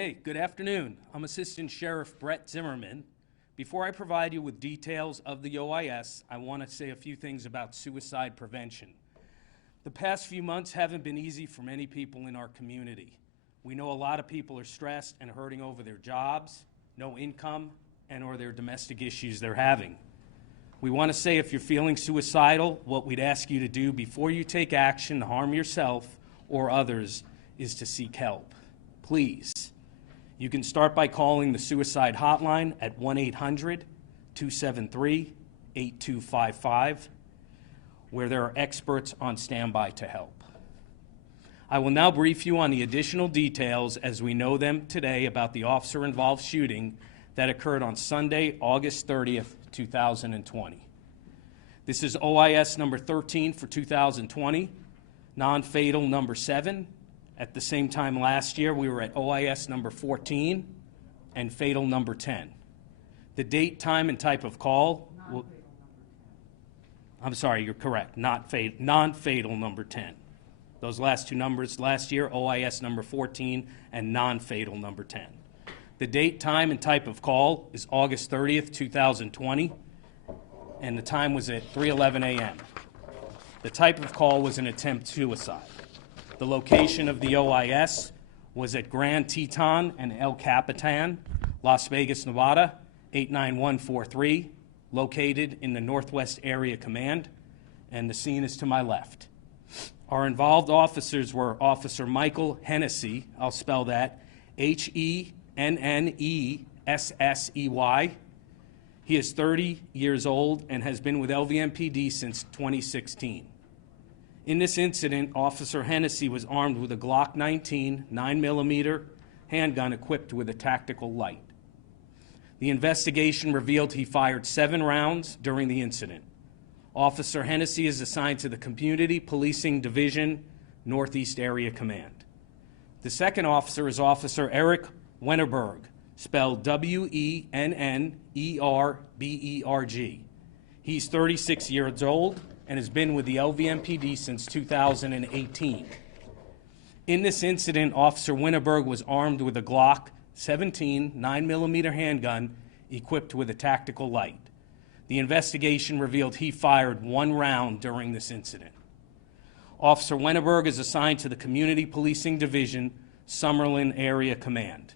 Hey, good afternoon. I'm Assistant Sheriff Brett Zimmerman. Before I provide you with details of the OIS, I want to say a few things about suicide prevention. The past few months haven't been easy for many people in our community. We know a lot of people are stressed and hurting over their jobs, no income, and or their domestic issues they're having. We want to say if you're feeling suicidal, what we'd ask you to do before you take action to harm yourself or others is to seek help. Please. You can start by calling the suicide hotline at 1-800-273-8255, where there are experts on standby to help. I will now brief you on the additional details as we know them today about the officer-involved shooting that occurred on Sunday, August 30th, 2020. This is OIS number 13 for 2020, non-fatal number 7. At the same time last year, we were at OIS number 14 and fatal number 10. The date, time, and type of call, I'm sorry, you're correct, non-fatal number 10. Those last two numbers last year, OIS number 14 and non-fatal number 10. The date, time, and type of call is August 30th, 2020, and the time was at 3:11 a.m. The type of call was an attempt suicide. The location of the OIS was at Grand Teton and El Capitan, Las Vegas, Nevada, 89143, located in the Northwest Area Command, and the scene is to my left. Our involved officers were Officer Michael Hennessy, I'll spell that, Hennessey. He is 30 years old and has been with LVMPD since 2016. In this incident, Officer Hennessy was armed with a Glock 19 9mm handgun equipped with a tactical light. The investigation revealed he fired 7 rounds during the incident. Officer Hennessy is assigned to the Community Policing Division, Northeast Area Command. The second officer is Officer Eric Wennerberg, spelled Wennerberg. He's 36 years old and has been with the LVMPD since 2018. In this incident, Officer Wennerberg was armed with a Glock 17 9mm handgun equipped with a tactical light. The investigation revealed he fired 1 round during this incident. Officer Wennerberg is assigned to the Community Policing Division, Summerlin Area Command.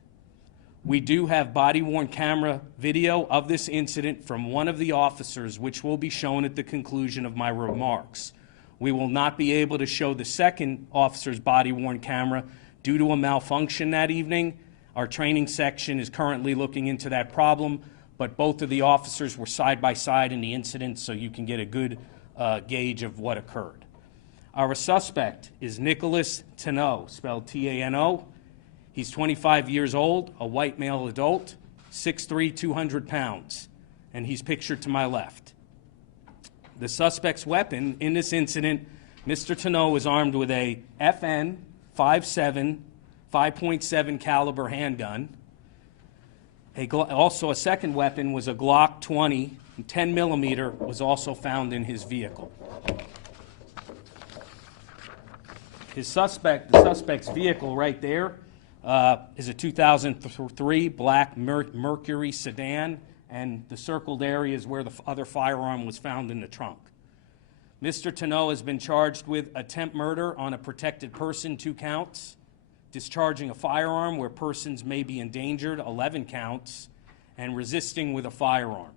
We do have body-worn camera video of this incident from one of the officers, which will be shown at the conclusion of my remarks. We will not be able to show the second officer's body-worn camera due to a malfunction that evening. Our training section is currently looking into that problem, but both of the officers were side by side in the incident, so you can get a good gauge of what occurred. Our suspect is Nicholas Tano, spelled T-A-N-O. He's 25 years old, a white male adult, 6'3", 200 pounds, and he's pictured to my left. The suspect's weapon in this incident, Mr. Tano was armed with a FN 5.7, 5.7 caliber handgun. Also a second weapon was a Glock 20, 10mm was also found in his vehicle. The suspect's vehicle right there is a 2003 black Mercury sedan, and the circled area is where the other firearm was found in the trunk. Mr. Tano has been charged with attempt murder on a protected person, 2 counts, discharging a firearm where persons may be endangered, 11 counts, and resisting with a firearm.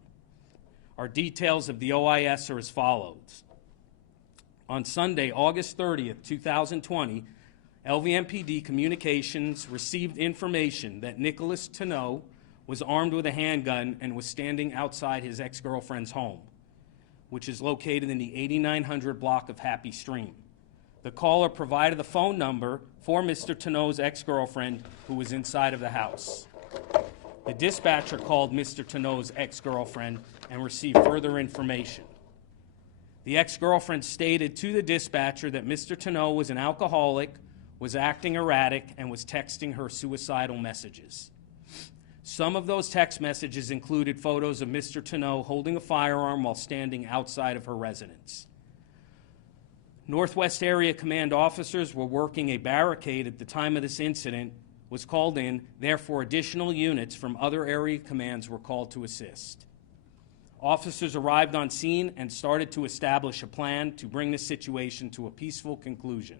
Our details of the OIS are as follows. On Sunday, August 30th, 2020, LVMPD Communications received information that Nicholas Tano was armed with a handgun and was standing outside his ex-girlfriend's home, which is located in the 8900 block of Happy Stream. The caller provided the phone number for Mr. Tano's ex-girlfriend, who was inside of the house. The dispatcher called Mr. Tano's ex-girlfriend and received further information. The ex-girlfriend stated to the dispatcher that Mr. Tano was an alcoholic, was acting erratic, and was texting her suicidal messages. Some of those text messages included photos of Mr. Tano holding a firearm while standing outside of her residence. Northwest Area Command officers were working a barricade at the time of this incident was called in, therefore additional units from other area commands were called to assist. Officers arrived on scene and started to establish a plan to bring the situation to a peaceful conclusion.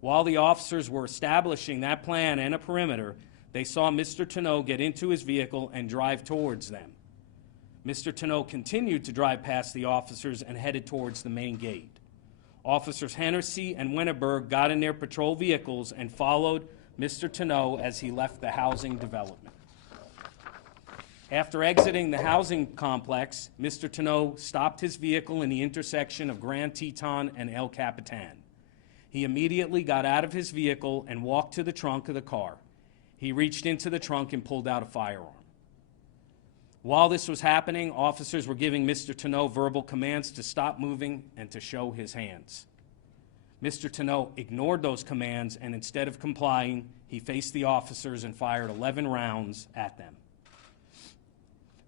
While the officers were establishing that plan and a perimeter, they saw Mr. Tonneau get into his vehicle and drive towards them. Mr. Tonneau continued to drive past the officers and headed towards the main gate. Officers Hennessy and Wennerberg got in their patrol vehicles and followed Mr. Tonneau as he left the housing development. After exiting the housing complex, Mr. Tonneau stopped his vehicle in the intersection of Grand Teton and El Capitan. He immediately got out of his vehicle and walked to the trunk of the car. He reached into the trunk and pulled out a firearm. While this was happening, officers were giving Mr. Tonneau verbal commands to stop moving and to show his hands. Mr. Tonneau ignored those commands, and instead of complying, he faced the officers and fired 11 rounds at them.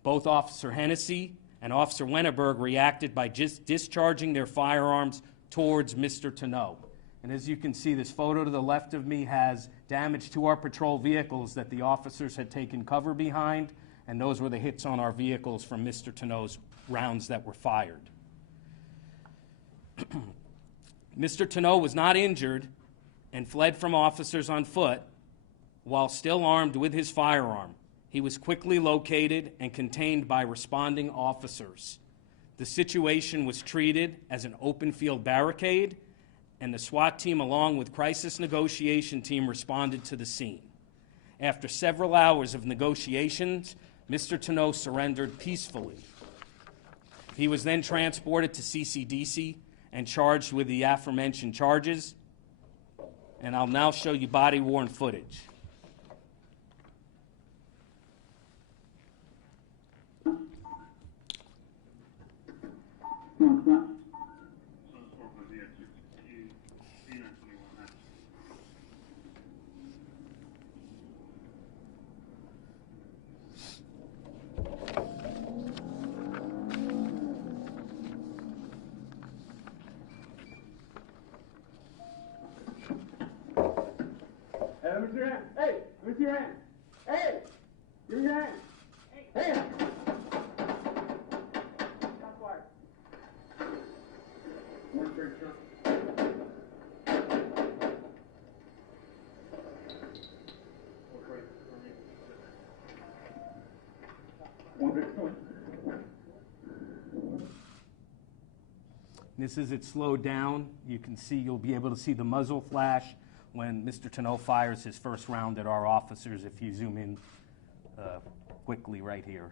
Both Officer Hennessy and Officer Wennerberg reacted by just discharging their firearms towards Mr. Tonneau. And as you can see, this photo to the left of me has damage to our patrol vehicles that the officers had taken cover behind, and those were the hits on our vehicles from Mr. Tonneau's rounds that were fired. Mr. Tonneau was not injured and fled from officers on foot while still armed with his firearm. He was quickly located and contained by responding officers. The situation was treated as an open field barricade, and the SWAT team, along with crisis negotiation team, responded to the scene. After several hours of negotiations, Mr. Tonneau surrendered peacefully. He was then transported to CCDC and charged with the aforementioned charges, and I'll now show you body-worn footage. Where's your hand? Hey, where's your hand? Hey, give me your hand. Hey. Stop fire. One straight shot. One big point. This is it slowed down. You can see, you'll be able to see the muzzle flash when Mr. Tonneau fires his first round at our officers, if you zoom in quickly right here.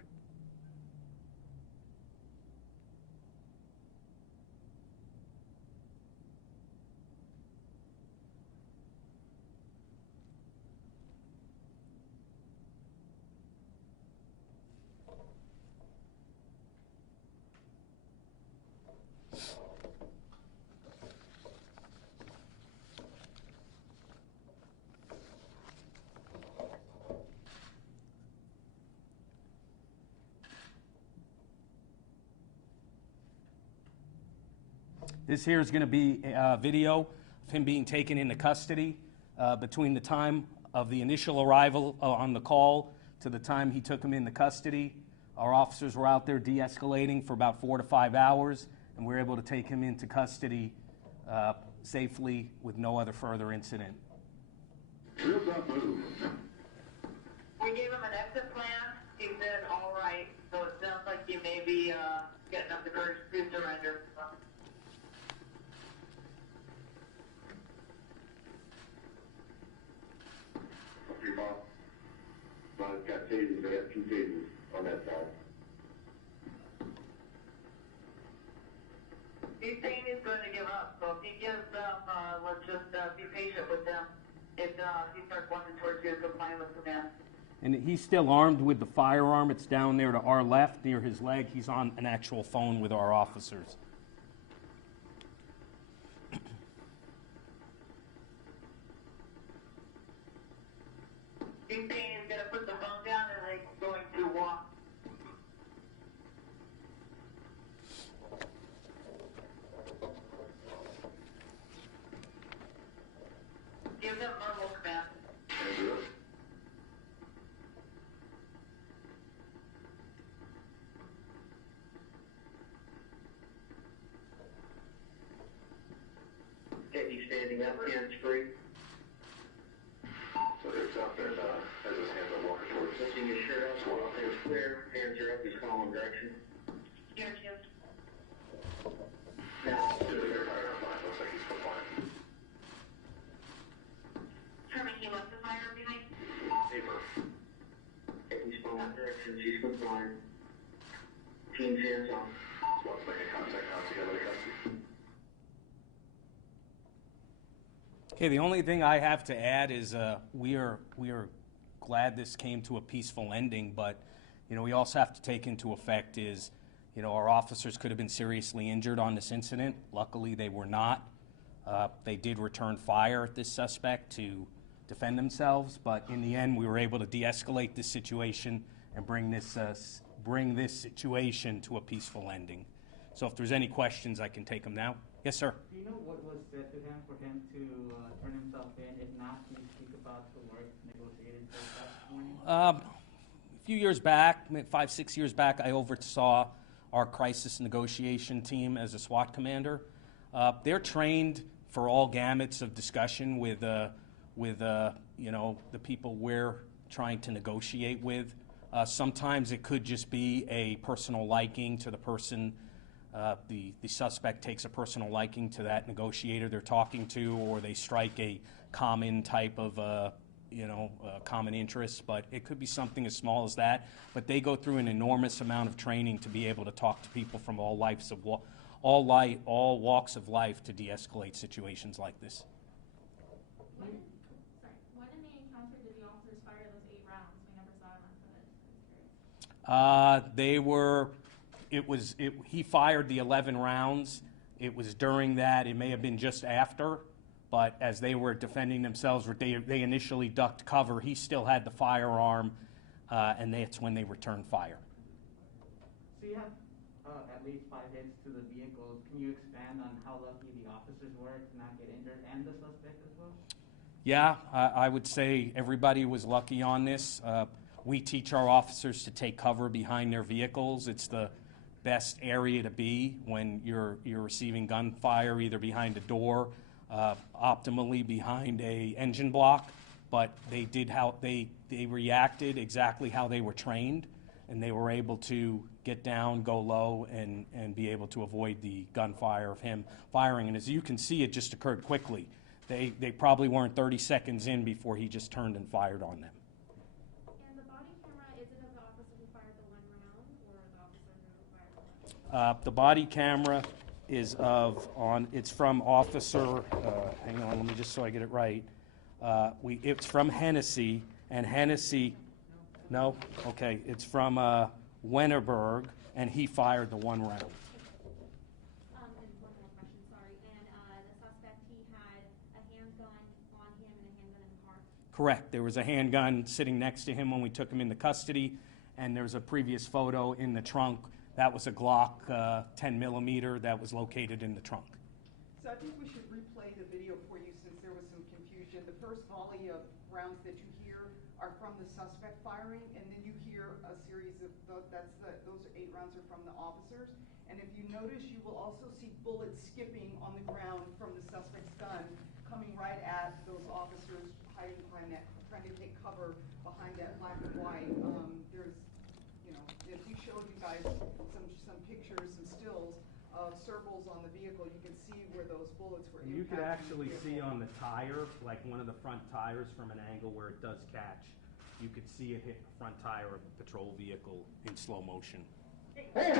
This here is going to be a video of him being taken into custody between the time of the initial arrival on the call to the time he took him into custody. Our officers were out there de-escalating for about 4 to 5 hours, and we were able to take him into custody safely with no other further incident. We gave him an exit plan. He said, all right. So it sounds like you may be getting up the courage to surrender. Okay, boss. Ron's got tasers. I got 2 tasers on that side. He's saying he's going to give up. So if he gives up, let's just be patient with him. If he starts walking towards you, comply with command. And he's still armed with the firearm. It's down there to our left near his leg. He's on an actual phone with our officers. He's saying he's going to put the phone down and he's going to walk. Give him verbal command. hands free. So there's out there, has his hands on walking towards us. Lifting his shirt up, while hands clear, hands are up, he's following direction. Here, Jim. Now, To the air fire line, looks like he's compliant. Herman, he left the fire behind. Paper. He's following directions, he's compliant. Team's hands off. Squad's making contact now together to custody. Okay, the only thing I have to add is we are glad this came to a peaceful ending, but we also have to take into effect is our officers could have been seriously injured on this incident. Luckily, they were not. They did return fire at this suspect to defend themselves, but in the end, we were able to de-escalate this situation and bring this situation to a peaceful ending. So if there's any questions, I can take them now. Yes, sir. Do you know what was said to him for him to turn himself in? If not, can you speak about the work negotiated that morning? A few years back, 5, 6 years back, I oversaw our crisis negotiation team as a SWAT commander. They're trained for all gamuts of discussion with the people we're trying to negotiate with. Sometimes it could just be a personal liking to the person. The suspect takes a personal liking to that negotiator they're talking to, or they strike a common type of common interest, but it could be something as small as that. But they go through an enormous amount of training to be able to talk to people from all walks of life to de-escalate situations like this. When in the encounter did the officers fire those 8 rounds? We never saw it on footage. He fired the 11 rounds. It was during that. It may have been just after. But as they were defending themselves, they initially ducked cover. He still had the firearm, and that's when they returned fire. So you have at least 5 hits to the vehicles. Can you expand on how lucky the officers were to not get injured, and the suspect as well? Yeah, I would say everybody was lucky on this. We teach our officers to take cover behind their vehicles. It's the best area to be when you're receiving gunfire, either behind a door, optimally behind a engine block, but they reacted exactly how they were trained, and they were able to get down, go low, and be able to avoid the gunfire of him firing. And as you can see, it just occurred quickly. They probably weren't 30 seconds in before he just turned and fired on them. And the body camera, is it of the officer who fired the 1 round, or the officer who fired the 1? The body camera is it's from Officer, hang on, let me just so I get it right. It's from Hennessy, and Hennessy, no? Okay, it's from Wennerberg, and he fired the 1 round. And one more question, sorry. And the suspect, he had a handgun on him and a handgun in the car? Correct. There was a handgun sitting next to him when we took him into custody, and there's a previous photo in the trunk. That was a Glock 10 millimeter that was located in the trunk. So I think we should replay the video for you since there was some confusion. The first volley of rounds that you hear are from the suspect firing, and then you hear a series of those 8 rounds are from the officers. And if you notice, you will also see bullets skipping on the ground from the suspect's gun, coming right at those officers hiding behind that, trying to take cover behind that black and white. If we showed you guys some pictures, some stills of circles on the vehicle, you can see where those bullets were impacting. You could actually the see vehicle. on the tire, like one of the front tires from an angle where it does catch, you could see it hit the front tire of a patrol vehicle in slow motion. Hey!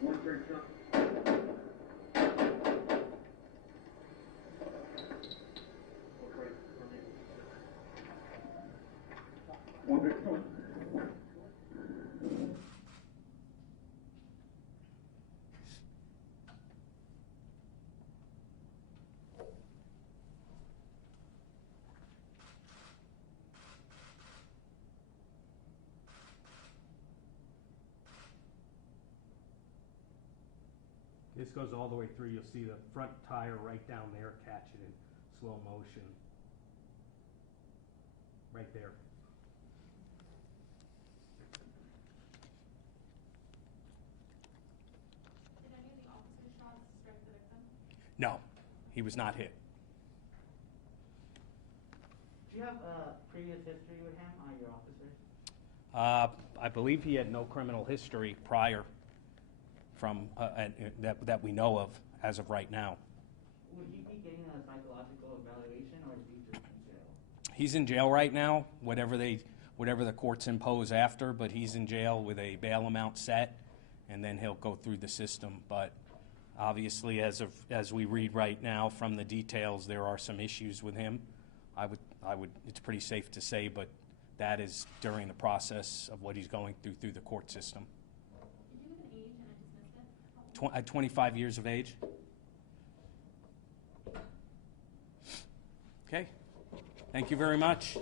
One third truck. One third truck. This goes all the way through. You'll see the front tire right down there catch it in slow motion. Right there. Did any of He was not hit. Do you have previous history with him, your officers? I believe he had no criminal history prior from that we know of as of right now. Would he be getting a psychological evaluation, or is he just in jail? He's in jail right now, whatever the courts impose after, but he's in jail with a bail amount set, and then he'll go through the system. But obviously, as we read right now from the details, there are some issues with him. It's pretty safe to say, but that is during the process of what he's going through the court system. Did you give an age and I dismissed it? At 25 years of age. Okay. Thank you very much.